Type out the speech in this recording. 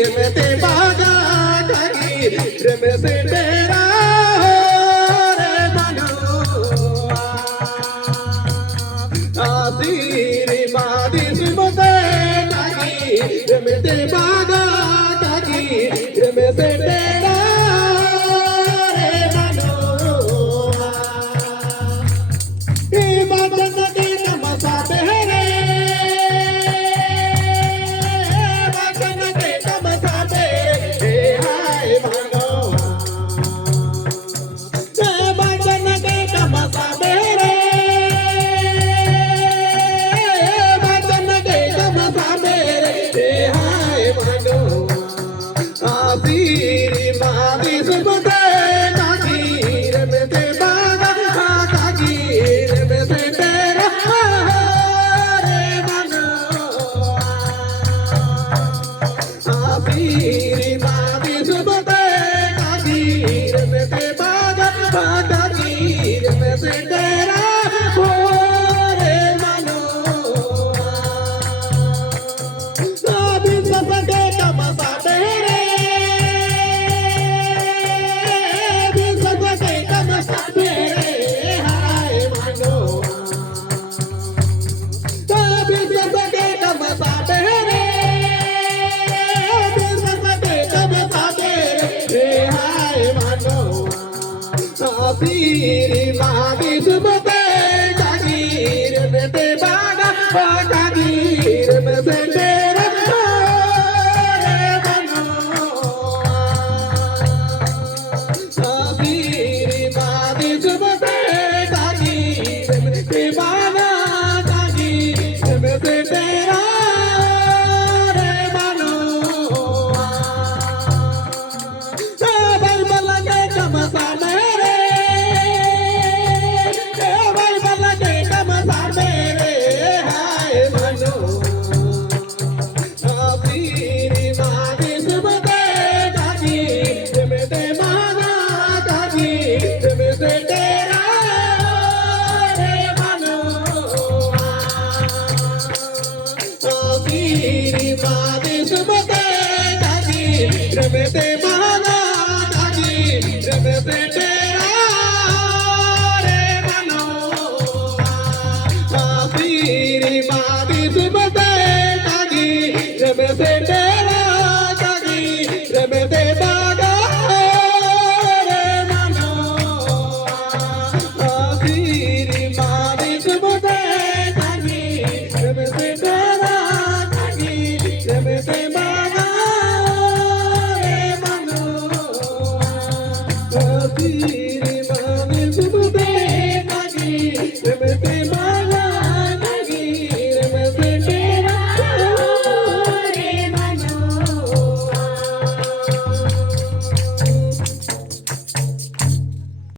रमते बागा काकी रमते तेरा रे मनोआ आसीरी मादी सुमते काकी रमते बागा काकी रमते तेरा रे मनोआ ए बाजन के नमसा बेरे Siri mati sumate kagir mete baga kagir mete tera re manoa Siri mati sumate kagir mete baga kagir mete tera re manoa Sabar balage kamasame रमते माना काकी रमते तेरा रे मनोआ आसीरी मादी सुमते काकी रमते तेरा काकी रमते बागा रे मनोआ आसीरी मादी सुमते काकी रमते तेरा काकी रमते बागा Siri mani